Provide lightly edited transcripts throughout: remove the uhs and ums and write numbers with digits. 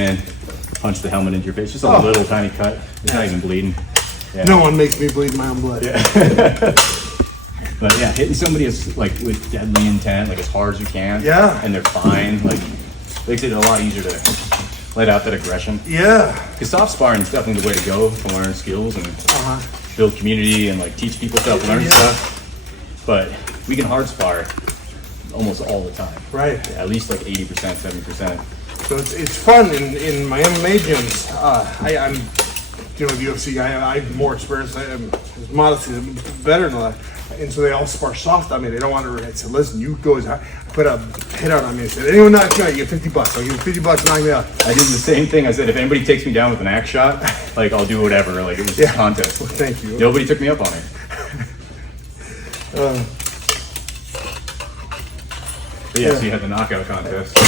in, punch the helmet into your face. Just a little tiny cut. It's not even bleeding. Yeah. No one makes me bleed my own blood. Yeah. But yeah, hitting somebody is like with deadly intent, like as hard as you can. Yeah. And they're fine. Like makes it a lot easier to let out that aggression. Yeah. Because soft sparring is definitely the way to go to learn skills and build community and like teach people stuff, learn stuff. But we can hard spar almost all the time. Right. At least like 80%, 70%. So it's fun in my MMA gyms. I'm the UFC guy. I'm more experienced. I'm modestly better than that. And so they all spar soft on me. They don't want to. I said, listen, you go as hard. Put a hit out on me. I said, anyone knocks me out, you get $50. I'll give you $50 to knock me out. I did the same thing. I said, if anybody takes me down with an axe shot, like I'll do whatever. Like it was a contest. Well, thank you. Nobody took me up on it. But yeah, so you had the knockout contest. I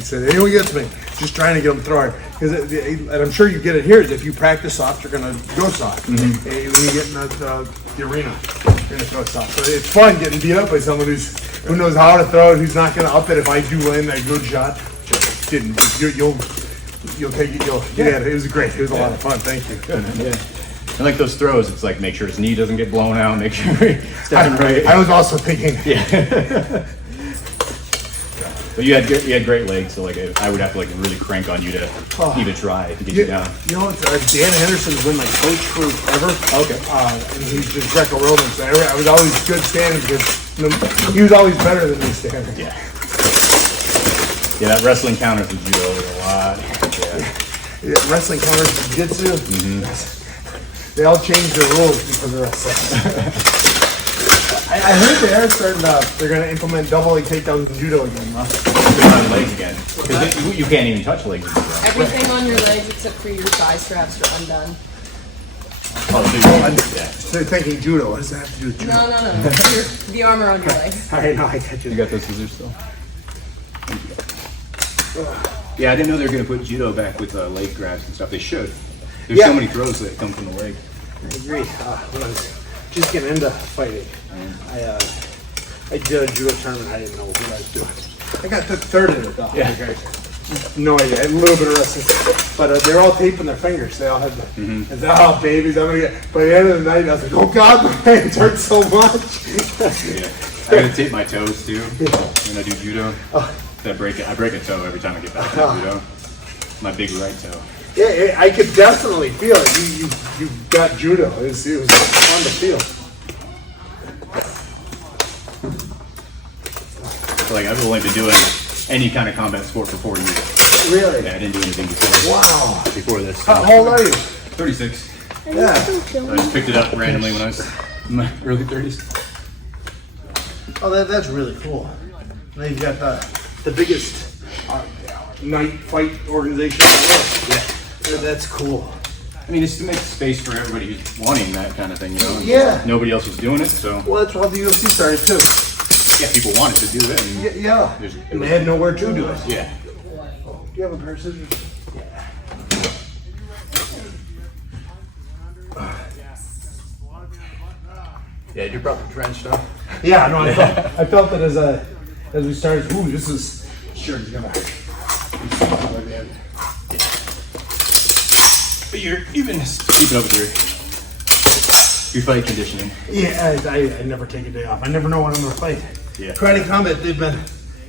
said, anyone gets me, just trying to get them throwing. And I'm sure you get it here, is if you practice soft, you're going to go soft. And when you get in the arena, you're going to throw soft. So it's fun getting beat up by someone who knows how to throw it, who's not going to up it if I do land that good shot. Which I didn't. You'll take it. It was great. It was a lot of fun. Thank you. Yeah. And like those throws, it's like make sure his knee doesn't get blown out, make sure he's stepping right. I was also thinking. Yeah. But you had great legs, so like I would have to like really crank on you to even try to get you down. You know, Dan Henderson's been my coach forever. Okay. And he's just Greco-Roman, so I was always good standing because he was always better than me standing. Yeah. Yeah, that wrestling counters with judo a lot. Yeah, wrestling counters jiu-jitsu. They all changed their rules because of wrestling. I heard they are starting they're going to implement double leg takedowns in judo again, On legs again. Because you can't even touch legs. Everything on your legs except for your thigh straps are undone. So they're thinking judo. What does that have to do with judo? No. The armor on your legs. I know, I got you. You got those scissors still? Yeah, I didn't know they were going to put judo back with leg grabs and stuff. They should. There's so many throws that come from the leg. I agree. When I was just getting into fighting, I did a judo tournament. I didn't know what I was doing. I got third in it though. Yeah. No idea. I had a little bit of wrestling, but they're all taping their fingers. They all had the. And said, oh, babies, I'm gonna get. By the end of the night, I was like, oh God, my hands hurt so much. Yeah. I gotta tape my toes too when I do judo. I break a toe every time I get back to judo. My big right toe. Yeah, I could definitely feel it. You got judo. It was fun to feel. Like I've only been doing any kind of combat sport for 4 years. Really? Yeah, I didn't do anything before. Wow. Before this. How old are you? 36. Yeah. I just picked it up randomly when I was in my early 30s. Oh, that's really cool. Now you've got the biggest night fight organization in the world. Yeah. That's cool. I mean, it's to make space for everybody who's wanting that kind of thing, you know? Yeah. Nobody else was doing it, so. Well, that's why the UFC started too. Yeah, people wanted to do it. And Yeah. And they had nowhere to do it. yeah. Do you have a pair of scissors? Yeah, you're probably drenched up. Yeah, no, I felt it as we started. Ooh, this is sure is gonna. But you've been keeping up with your fight conditioning. Yeah, I never take a day off. I never know when I'm gonna fight. Yeah. Karate Combat, they've been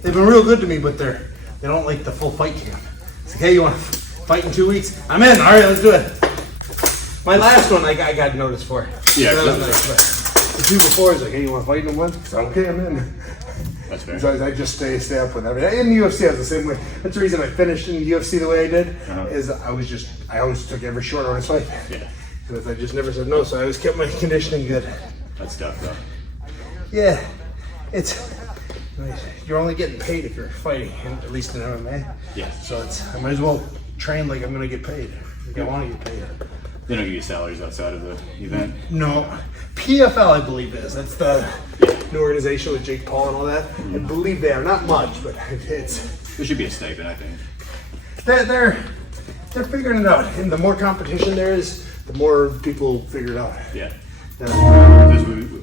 real good to me, but they don't like the full fight camp. It's like, hey, you want to fight in 2 weeks? I'm in. All right, let's do it. My last one, I got noticed for. Yeah, so that was nice, but the two before is like, hey, you want to fight in one? So, okay, I'm in. That's fair. So I just stay up with everything. In the UFC, I was the same way. That's the reason I finished in the UFC the way I did. Is I always took every short notice fight. Yeah. Because I just never said no, so I always kept my conditioning good. That's tough, though. Yeah, you're only getting paid if you're fighting, at least in MMA. Yeah. So I might as well train like I'm gonna get paid. Like I want to get paid. They don't give you salaries outside of the event. No, PFL I believe is. That's the new organization with Jake Paul and all that. I believe they are not much, but it's. There should be a stipend, I think. They're figuring it out, and the more competition there is, the more people figure it out. Yeah. Yeah.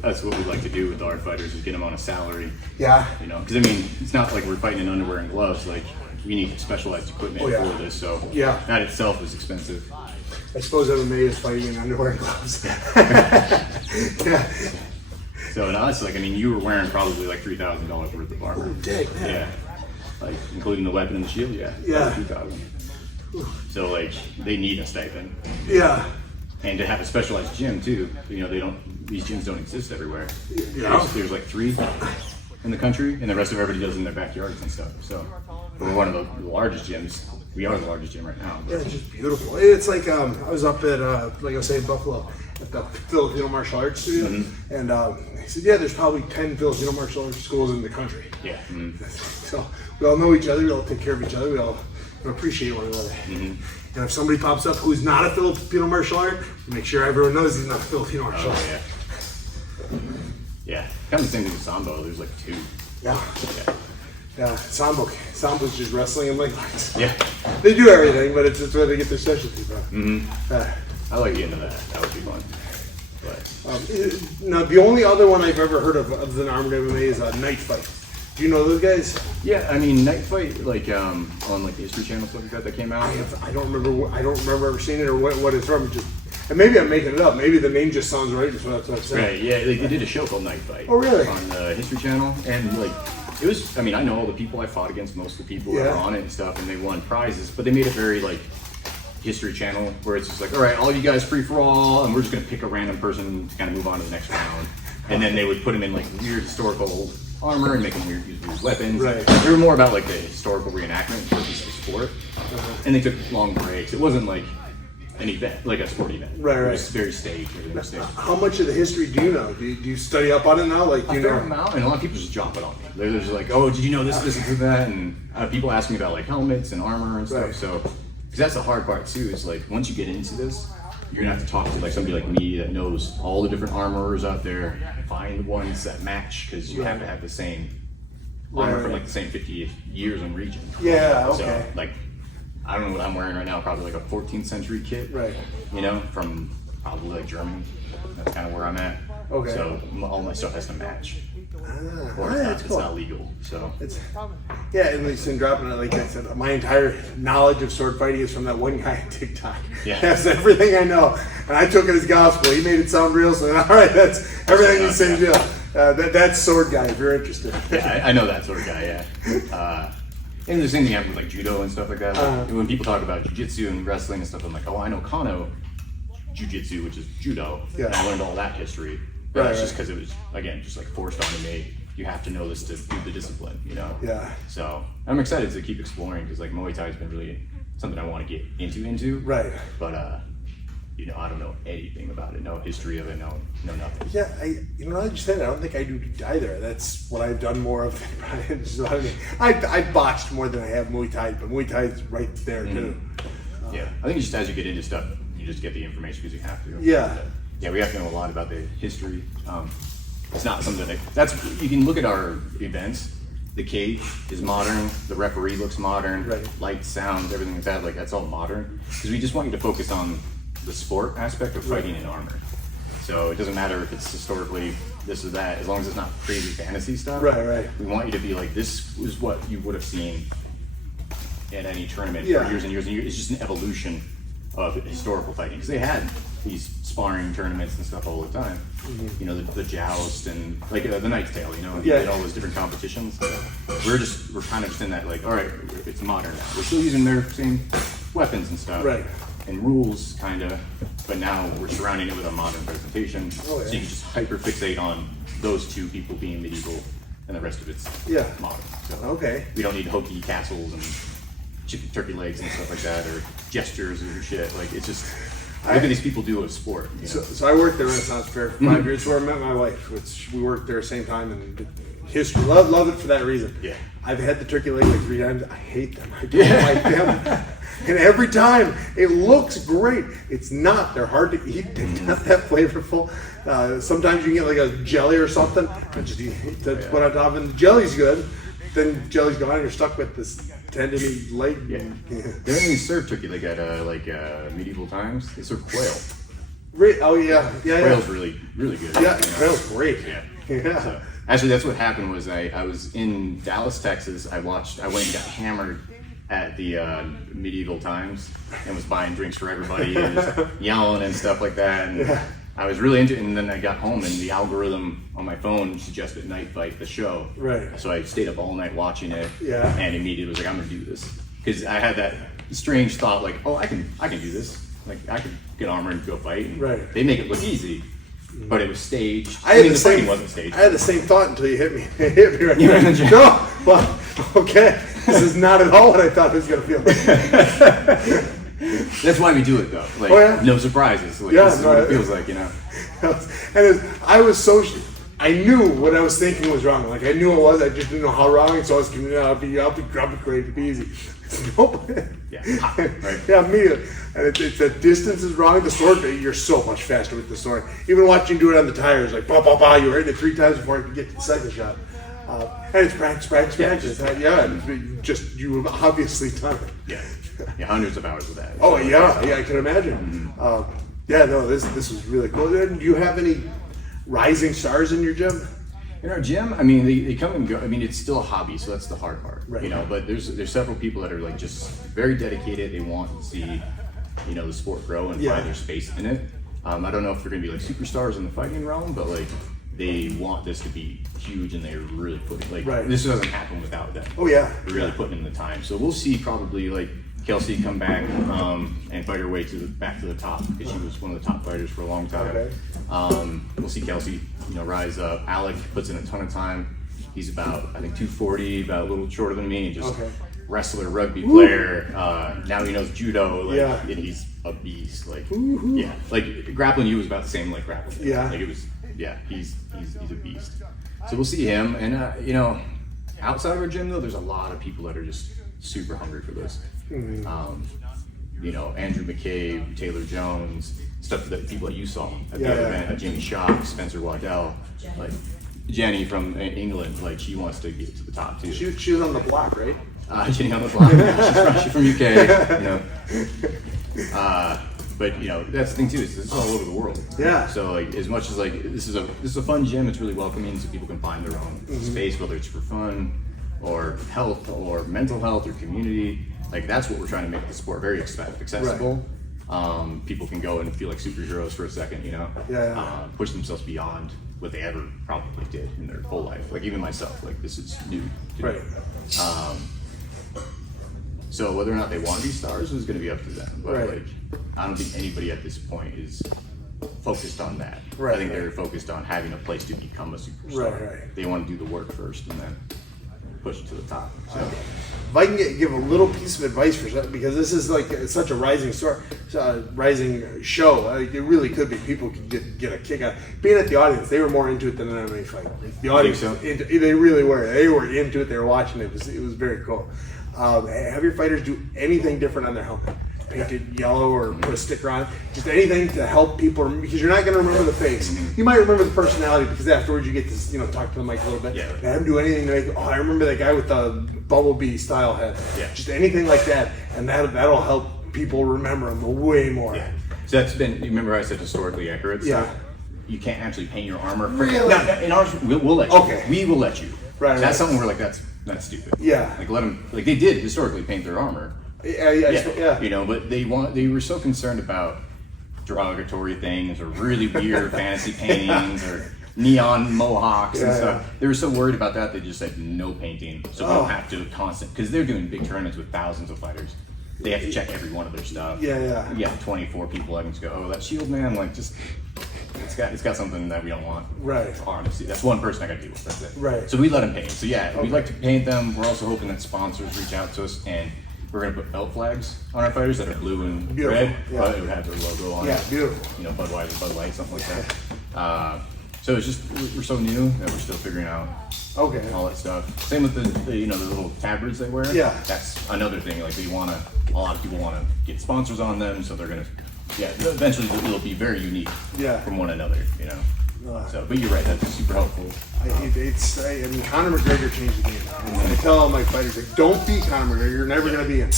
That's what we like to do with our fighters is get them on a salary. Yeah. You know, because I mean, it's not like we're fighting in underwear and gloves. Like we need specialized equipment Oh, yeah. for this. So Yeah. that itself is expensive. I suppose MMA is fighting in underwear and gloves. Yeah. So now it's like, I mean, you were wearing probably like $3,000 worth of armor. Dang, man. Yeah. Like including the weapon and the shield, yeah. Yeah. 3,000. So like they need a stipend. Yeah. And to have a specialized gym too, you know, these gyms don't exist everywhere. Yeah. There's like 3 in the country, and the rest of everybody does in their backyards and stuff. So we're one of the largest gyms. We are the largest gym right now. Yeah, it's just beautiful. It's like I was up at like I was saying, Buffalo at the Filipino martial arts studio, and he said, yeah, there's probably 10 Filipino martial arts schools in the country. Yeah. So we all know each other. We all take care of each other. We all appreciate one another. And if somebody pops up who's not a Filipino martial art, make sure everyone knows he's not a Filipino martial art. Oh yeah. Yeah. Kind of the same thing with Sambo. There's like 2. Yeah. Yeah. Yeah. Sambo's just wrestling and leg locks. Yeah. They do everything, but it's where they get their specialty from. I like getting into that. That would be fun. But Now, the only other one I've ever heard of other than armed MMA is Night Fight. Do you know those guys? yeah, I mean, Night Fight, like on like the History Channel stuff like that came out. I don't remember. I don't remember ever seeing it or what it's from. And maybe I'm making it up. Maybe the name just sounds right. That's what I'm saying. Right, yeah, they did a show called Night Fight. Oh, really? On the History Channel, and like it was. I mean, I know all the people I fought against, most of the people that Yeah. were on it and stuff, and they won prizes. But they made it very like History Channel, where it's just like, all right, all you guys free for all, and we're just gonna pick a random person to kind of move on to the next round. And then they would put them in like weird historical armor and make them use weird weapons. Right. They were more about like the historical reenactment versus the sport. And they took long breaks. It wasn't like an event, like a sport event. Right, It right. was very staged. Everything was staged. How much of the history do you know? Do you study up on it now? Like, do A you fair know? amount, and a lot of people just drop it on me. They're just like, "Oh, did you know this, this, and that?" And people ask me about like helmets and armor and stuff. Right. So, because that's the hard part too. Is like once you get into this, you're gonna have to talk to like somebody like me that knows all the different armorers out there. Find the ones that match because you have to have the same armor Right, from right. like the same 50 years in region. Yeah. So Okay. like, I don't know what I'm wearing right now. Probably like a 14th century kit. Right. You know, from probably like Germany. That's kind of where I'm at. Okay. So all my stuff has to match, or yeah, it's not legal. So It's, yeah, and like in dropping it, like I said, my entire knowledge of sword fighting is from that one guy on TikTok. Yeah. That's everything I know, and I took it as gospel. He made it sound real, so all right, that's everything you say. Yeah, that's sword guy. If you're interested. yeah, I know that sort of guy. Yeah. And the same thing happens with like judo and stuff like that. Like, when people talk about jiu-jitsu and wrestling and stuff, I'm like, oh, I know Kano jiu-jitsu, which is judo. Yeah. And I learned all that history. But Right, it's just right. because it was, again, just like forced onto me. You have to know this to do the discipline, you know? Yeah. So I'm excited to keep exploring because like Muay Thai has been really something I want to get into. Right. But, you know, I don't know anything about it. No history of it. No nothing. Yeah, you know, I just said I don't think I do either. That's what I've done more of. I botched more than I have Muay Thai, but Muay Thai is right there too. Yeah. I think just as you get into stuff, you just get the information because you have to. Yeah. Yeah, we have to know a lot about the history. It's not something that's you can look at our events. The cage is modern. The referee looks modern. Right. Lights, sound, everything like that. Like that's all modern because we just want you to focus on the sport aspect of fighting in armor. So it doesn't matter if it's historically this or that, as long as it's not crazy fantasy stuff. Right. We want you to be like, this is what you would have seen at any tournament Yeah. for years and years and years. It's just an evolution of historical fighting because they had these sparring tournaments and stuff all the time. You know, the joust and like the Knight's Tale. You know, Yeah. and all those different competitions. We're kind of just in that like, all right, it's modern now. We're still using their same weapons and stuff. Right. And rules, kind of, but now we're surrounding it with a modern presentation, Oh, yeah. so you can just hyper fixate on those two people being medieval, and the rest of it's Yeah. modern. So Okay. we don't need hokey castles and chicken turkey legs and stuff like that, or gestures or shit. Like it's just look at these people do a sport. You know? So I worked at Renaissance Fair for 5 years, where I met my wife. Which we worked there same time, and history. Love it for that reason. Yeah. I've had the turkey leg like 3 times. I hate them. I don't like them. And every time it looks great. It's not. They're hard to eat. They're not that flavorful. Sometimes you can get like a jelly or something and just to put on top, and the jelly's good. Then jelly's gone. You're stuck with this tendony leg. Yeah. They don't even serve turkey like at medieval times. They serve quail. Oh yeah. Quail's really good. Yeah, you know? quail's great. Yeah. So, actually, that's what happened. Was I was in Dallas, Texas. I went and got hammered at the medieval times and was buying drinks for everybody and just yelling and stuff like that. And I was really into it. And then I got home and the algorithm on my phone suggested Night Fight, the show. Right. So I stayed up all night watching it. Yeah. And immediately was like, I'm gonna do this, because I had that strange thought like, oh, I can do this. Like I could get armor and go fight. And Right. They make it look easy, but it was staged. I had the fighting same. wasn't staged. I had the same thought until you hit me. Hit me right You were in there. the gym. No, well, okay. This is not at all what I thought it was gonna feel like. That's why we do it though. Like Oh, yeah? no surprises. Like Yeah, this is what no, it feels like, you know. I was so. I knew what I was thinking was wrong. Like I knew it was. I just didn't know how wrong. And so I was giving I'll be great, it'll be easy. Nope. Yeah, hot, right. Yeah, immediately. And it's the distance is wrong. The sword, you're so much faster with the sword. Even watching you do it on the tires, like bah bah bah, you were hitting it 3 times before I could get to the second shot. And it's practice. You obviously done it. Yeah, hundreds of hours of that. Oh yeah, I can imagine. Yeah, no, this was really cool. Do you have any rising stars in your gym? In our gym, I mean, they come and go. I mean, it's still a hobby, so that's the hard part, Right. you know. But there's several people that are like just very dedicated. They want to see, you know, the sport grow and Yeah. find their space in it. I don't know if they're gonna be like superstars in the fighting realm, but like they want this to be huge, and they're really putting like Right. this doesn't happen without them. Oh yeah, They're really putting in the time. So we'll see probably like Kelsey come back and fight her way back to the top, because she was one of the top fighters for a long time. Okay. We'll see Kelsey, you know, rise up. Alec puts in a ton of time. He's about, I think, 240, about a little shorter than me, and just Okay. wrestler, rugby player. Now he knows judo, like, Yeah. and he's a beast. Like, yeah, like grappling you was about the same like grappling. Yeah. Like it was, yeah, he's a beast. So we'll see him, and you know, outside of our gym though, there's a lot of people that are just super hungry for this. You know, Andrew McCabe, Taylor Jones, stuff that people that you saw at the Yeah, other yeah. event, Jamie Shock, Spencer Waddell, like Jenny from England, like she wants to get to the top too. she was on the block, right? Jenny on the block, she's from UK, you know. But you know, that's the thing too, is this is all over the world. Yeah. So like, as much as like this is a fun gym, it's really welcoming, so people can find their own space, whether it's for fun or health or mental health or community. Like that's what we're trying to make the sport very accessible. People can go and feel like superheroes for a second, you know. Yeah. Push themselves beyond what they ever probably did in their whole life. Like even myself, like this is new to me. Right. So whether or not they want to be stars is going to be up to them. But Right. like, I don't think anybody at this point is focused on that. Right, I think right. they're focused on having a place to become a superstar. Right. They want to do the work first and then push it to the top. So If I can give a little piece of advice for because this is like it's such a rising star, rising show. Like, it really could be. People could get a kick out being at the audience. They were more into it than an MMA fight. Like, the audience, so? they really were. They were into it. They were watching it. It was very cool. Have your fighters do anything different on their helmet? Painted yellow or put a sticker on, just anything to help people, because you're not going to remember the face. You might remember the personality, because afterwards you get to talk to the mic a little bit. Yeah. Have them do anything to make, I remember that guy with the bumblebee style head. Yeah. Just anything like that, and that'll help people remember him way more. yeah. So that's been. You remember I said historically accurate. So Yeah. you can't actually paint your armor. Really? No, in ours, we'll let you. Okay. We will let you. Right, So that's right. something we're like that's stupid. Yeah. Like let them. Like they did historically paint their armor. Yeah. You know, but they were so concerned about derogatory things or really weird fantasy paintings or neon mohawks and Yeah, stuff. yeah. They were so worried about that they just said no painting. So we Oh. don't have to because they're doing big tournaments with thousands of fighters. They have to check every one of their stuff. Yeah. You have 24 people. I can just go, oh, that shield man, like just it's got something that we don't want. Right. Honestly, that's one person I got to deal with. That's it. Right. So we let them paint. So yeah, Okay. we like to paint them. We're also hoping that sponsors reach out to us, and we're gonna put belt flags on our fighters that are blue and Beautiful. red, Yeah. but it would have their logo on Yeah, it. beautiful. You know, Budweiser, Bud Light, something like that. So it's just we're so new that we're still figuring out Okay. all that stuff. Same with the little tabards they wear. Yeah. That's another thing. Like a lot of people wanna get sponsors on them, so they're gonna, eventually it'll be very unique Yeah. from one another, you know. So, but you're right, that's super helpful. I mean, Conor McGregor changed the game. And I tell all my fighters, like, don't be Conor McGregor. You're never gonna be him,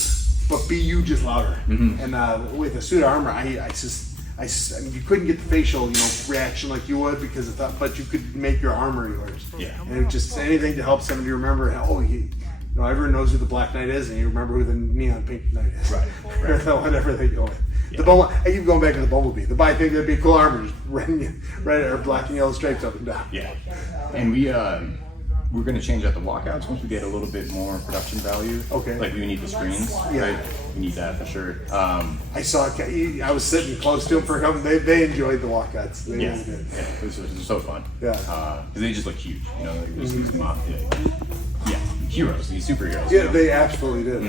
but be you, just louder. And with a suit of armor, I mean, you couldn't get the facial, reaction like you would because of that, but you could make your armor yours. Yeah. And it just anything to help somebody remember. You know, everyone knows who the Black Knight is, and you remember who the Neon Pink Knight is. Right. Or whatever they go with. The Bumble, I keep going back to the Bumblebee. I think that'd be a cool armor, just red or black and yellow stripes up and down. Yeah, and we're going to change out the walkouts once we get a little bit more production value. Okay. Like we need the screens, Yeah. right? We need that for sure. I saw. I was sitting close to them for a couple. They enjoyed the walkouts. They Yeah, really did. yeah, this was so fun. Yeah. Because they just look huge, you know, like these yeah, heroes, these superheroes. Yeah, you know? they absolutely did.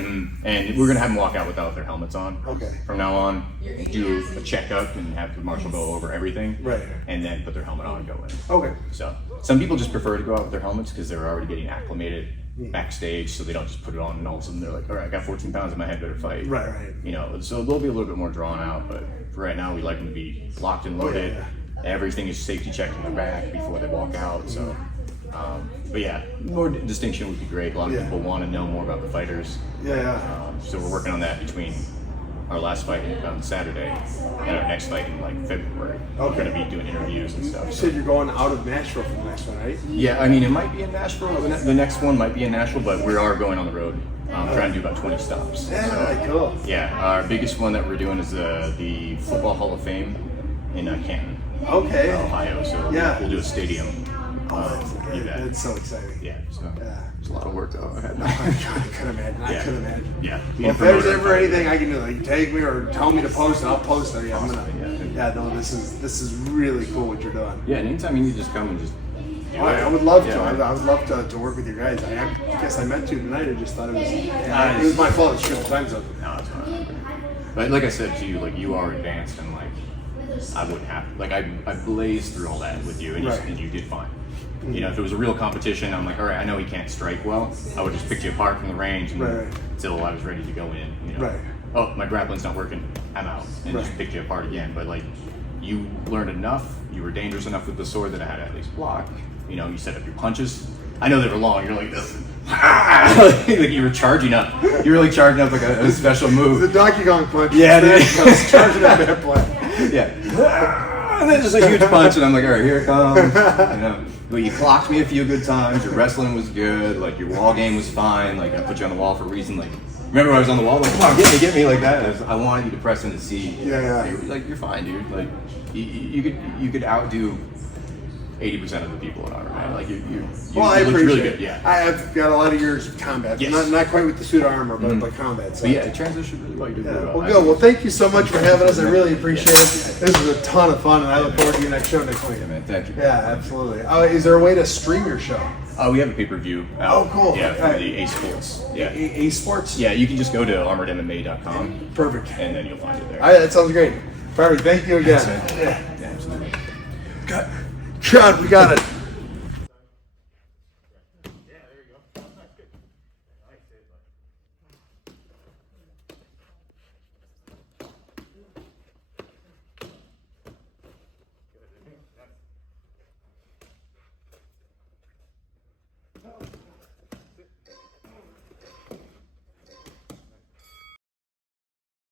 And we're gonna have them walk out without their helmets on. Okay. From now on, do a checkup and have the marshal go over everything. Right. And then put their helmet on and go in. Okay. So some people just prefer to go out with their helmets because they're already getting acclimated backstage, so they don't just put it on and all of a sudden they're like, all right, I got 14 pounds in my head, better fight. Right. You know, so they'll be a little bit more drawn out, but for right now we like them to be locked and loaded. yeah. Everything is safety checked in the back before they walk out. So, but yeah, more distinction would be great. A lot of Yeah. people want to know more about the fighters. Yeah. So we're working on that between our last fight on Saturday and our next fight in like February. We're Okay. going to be doing interviews and stuff. You So. said you're going out of Nashville for the next one, right? Yeah, I mean, it might be in Nashville. The next one might be in Nashville, but we are going on the road. Trying to do about 20 stops. Yeah, cool. Yeah, our biggest one that we're doing is the Football Hall of Fame in Canton, Okay. Ohio. So Yeah. we'll do a stadium Oh, event. that's so exciting. Yeah, so Yeah. it's a lot of work though. I could imagine. I Yeah. could imagine. Yeah. Well, if there's ever anything I can do, like tag me or tell me to post, I'll post it. Yeah, I'm gonna. Yeah. Yeah, no, this is really cool what you're doing. Yeah, and anytime you need to just come and just. do it. I would love to. Yeah. I would love to work with you guys. I guess I meant to tonight. I just thought it was my fault. It's true. Time's up. No, it's fine. But like I said to you, like you are advanced and like I wouldn't have like I blazed through all that with you and, Right. and you did fine. You know, if it was a real competition, I'm like, all right, I know he can't strike well. I would just pick you apart from the range Right. until I was ready to go in. You know, Right. oh, my grappling's not working. I'm out, and just Right. pick you apart again. But like, you learned enough. You were dangerous enough with the sword that I had to at least block. You know, you set up your punches. I know they were long. You're like this. Like you were charging up. You were like charging up like a special move. The Donkey Kong punch. Yeah, dude. I was charging at that play. Yeah. And then just a huge punch, and I'm like, all right, here it comes. You know, but you clocked me a few good times. Your wrestling was good. Like your wall game was fine. Like I put you on the wall for a reason. Like remember when I was on the wall? Like come on, get me like that. I wanted you to press in to see. Yeah. Like you're fine, dude. Like you could outdo 80% of the people in Honor, man. Like you Well, I looked appreciate really it. good. Yeah. I've got a lot of years of combat. Yes. Mm-hmm. Not quite with the suit of armor, but combat. So. But yeah, it transitioned really well. You did Yeah. really well. Well, good. Well, thank you so much for having us. I really appreciate it. This is a ton of fun, and I look forward to your next show next week. Yeah, man. Thank you. Yeah, absolutely. Is there a way to stream your show? We have a pay-per-view out. Oh, cool. Yeah, for Alright. the A Sports. Yeah. A Sports? Yeah, you can just go to armoredmma.com Perfect. and then you'll find it there. All right, that sounds great. Perfect. Thank you again. Yeah, absolutely. John, we got it.